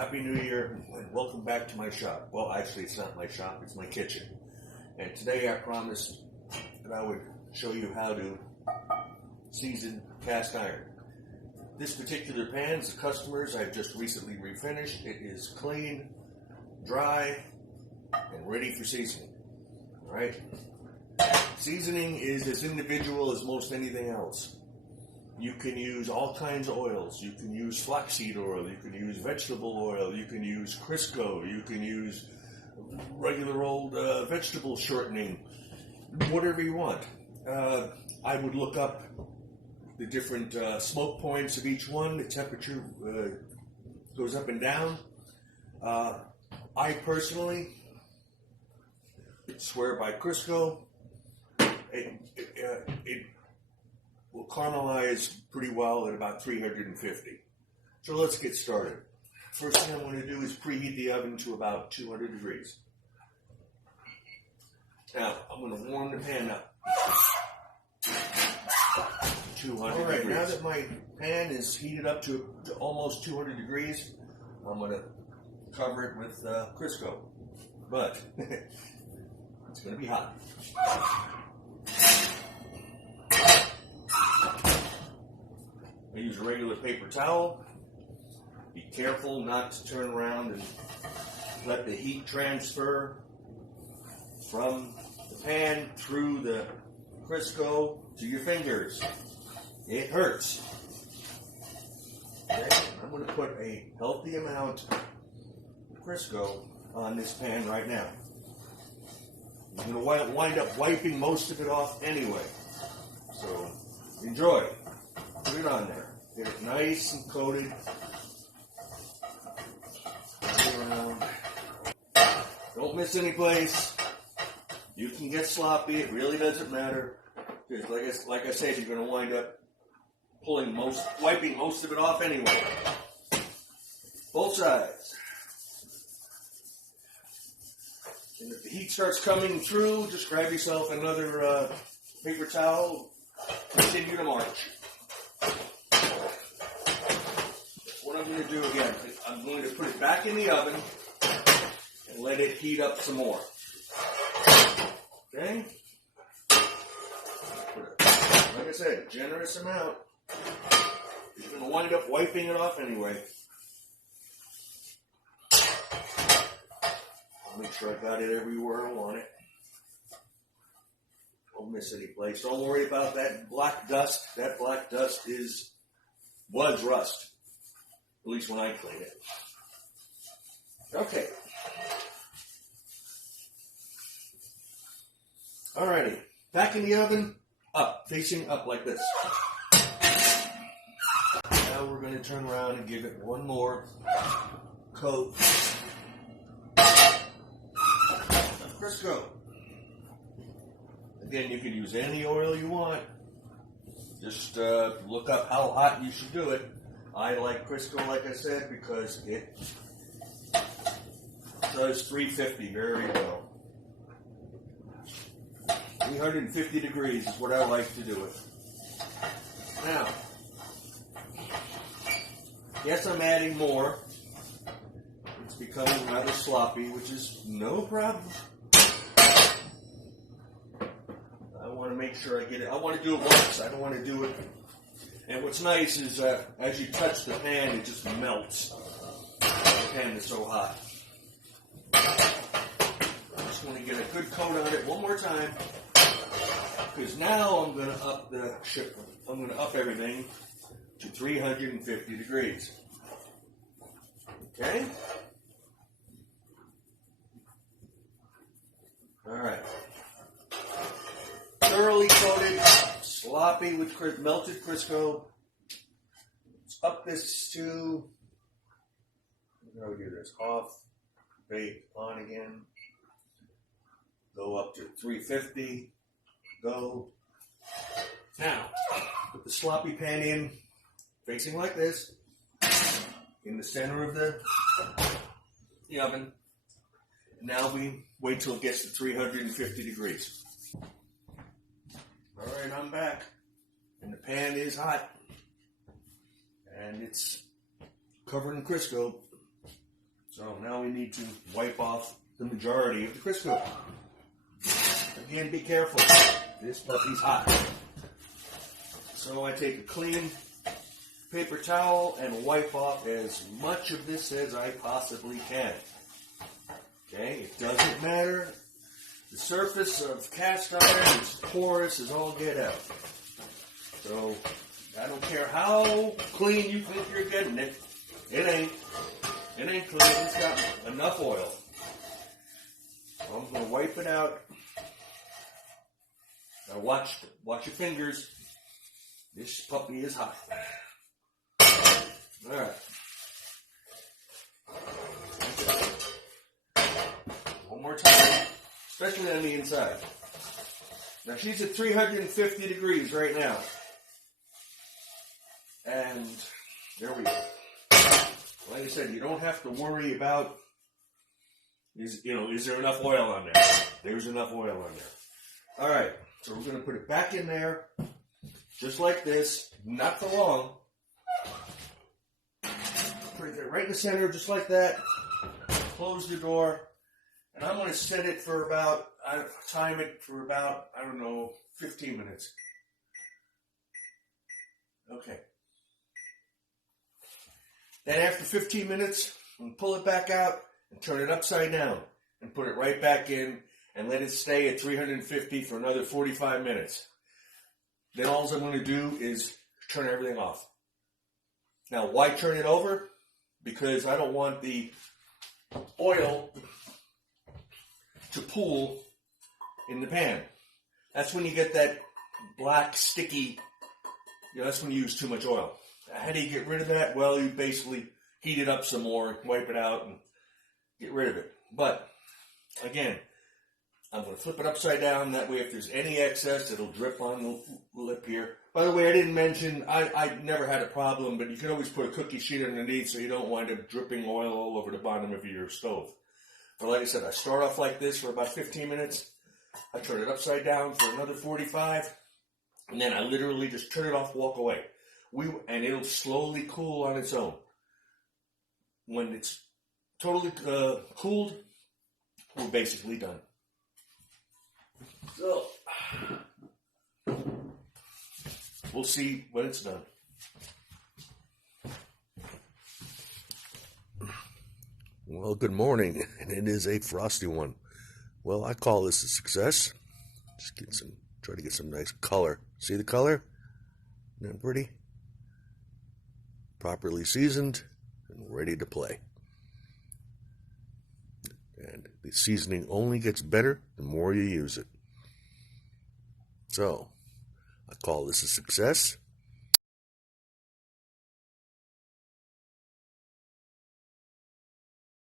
Happy New Year and welcome back to my shop. Well, actually it's not my shop, it's my kitchen. And today I promised that I would show you how to season cast iron. This particular pan is the customer's. I've just recently refinished. It is clean, dry, and ready for seasoning. Alright? Seasoning is as individual as most anything else. You can use all kinds of oils. You can use flaxseed oil. You can use vegetable oil. You can use Crisco. You can use regular old vegetable shortening. Whatever you want. I would look up the different smoke points of each one. The temperature goes up and down. I personally swear by Crisco. It will caramelize pretty well at about 350. So let's get started. First thing I'm going to do is preheat the oven to about 200 degrees. Now, I'm going to warm the pan up. 200 degrees. Now that my pan is heated up to almost 200 degrees, I'm going to cover it with Crisco. But it's going to be hot. I use a regular paper towel. Be careful not to turn around and let the heat transfer from the pan through the Crisco to your fingers. It hurts. Okay? I'm going to put a healthy amount of Crisco on this pan right now. I'm going to wind up wiping most of it off anyway. So enjoy. Put it on there. Get it nice and coated. Around. Don't miss any place. You can get sloppy. It really doesn't matter. Because like I said, you're going to wind up wiping most of it off anyway. Both sides. And if the heat starts coming through, just grab yourself another paper towel. Continue to march. What I'm going to do again, I'm going to put it back in the oven and let it heat up some more. Okay? Like I said, generous amount. You're going to wind up wiping it off anyway. I'll make sure I got it everywhere I want it. Don't miss any place. Don't worry about that black dust. That black dust was rust. At least when I clean it. Okay. Alrighty. Back in the oven. Up. Facing up like this. Now we're going to turn around and give it one more coat of Crisco. Again, you can use any oil you want. Just look up how hot you should do it. I like Crisco, like I said, because it does 350 very well. 350 degrees is what I like to do it. Now, yes, I'm adding more. It's becoming rather sloppy, which is no problem. I want to make sure I get it. I want to do it once. I don't want to do it. And what's nice is as you touch the pan, it just melts. The pan is so hot. I just want to get a good coat on it one more time. Because now I'm going to up I'm going to up everything to 350 degrees. Okay? Alright. Thoroughly coated, sloppy with melted Crisco. Let's up this to, how do we do this? Off, bake, on again. Go up to 350. Go. Now, put the sloppy pan in, facing like this, in the center of the oven. Now we wait till it gets to 350 degrees. Alright, I'm back. And the pan is hot. And it's covered in Crisco. So now we need to wipe off the majority of the Crisco. Again, be careful. This puppy's hot. So I take a clean paper towel and wipe off as much of this as I possibly can. Okay, it doesn't matter. The surface of cast iron is porous as all get out. So I don't care how clean you think you're getting it. It ain't. It ain't clean. It's got enough oil. So I'm going to wipe it out. Now watch your fingers. This puppy is hot. All right. One more time, especially on the inside. Now she's at 350 degrees right now. And there we go. Like I said, you don't have to worry about, is there enough oil on there? There's enough oil on there. All right, so we're going to put it back in there, just like this, not for long. Put it right in the center, just like that. Close the door, and I'm going to set it for about, time it for about, 15 minutes. Okay. Then after 15 minutes, I'm pull it back out and turn it upside down and put it right back in and let it stay at 350 for another 45 minutes. Then all I'm going to do is turn everything off. Now, why turn it over? Because I don't want the oil to pool in the pan. That's when you get that black, sticky, that's when you use too much oil. How do you get rid of that? Well, you basically heat it up some more, wipe it out, and get rid of it. But, again, I'm going to flip it upside down. That way, if there's any excess, it'll drip on the lip here. By the way, I didn't mention, I never had a problem, but you can always put a cookie sheet underneath so you don't wind up dripping oil all over the bottom of your stove. But like I said, I start off like this for about 15 minutes. I turn it upside down for another 45, and then I literally just turn it off, walk away. And it'll slowly cool on its own. When it's totally cooled, we're basically done. So, we'll see when it's done. Well, good morning, and it is a frosty one. Well, I call this a success. Just try to get some nice color. See the color? Isn't that pretty? Properly seasoned and ready to play. And the seasoning only gets better the more you use it. So, I call this a success.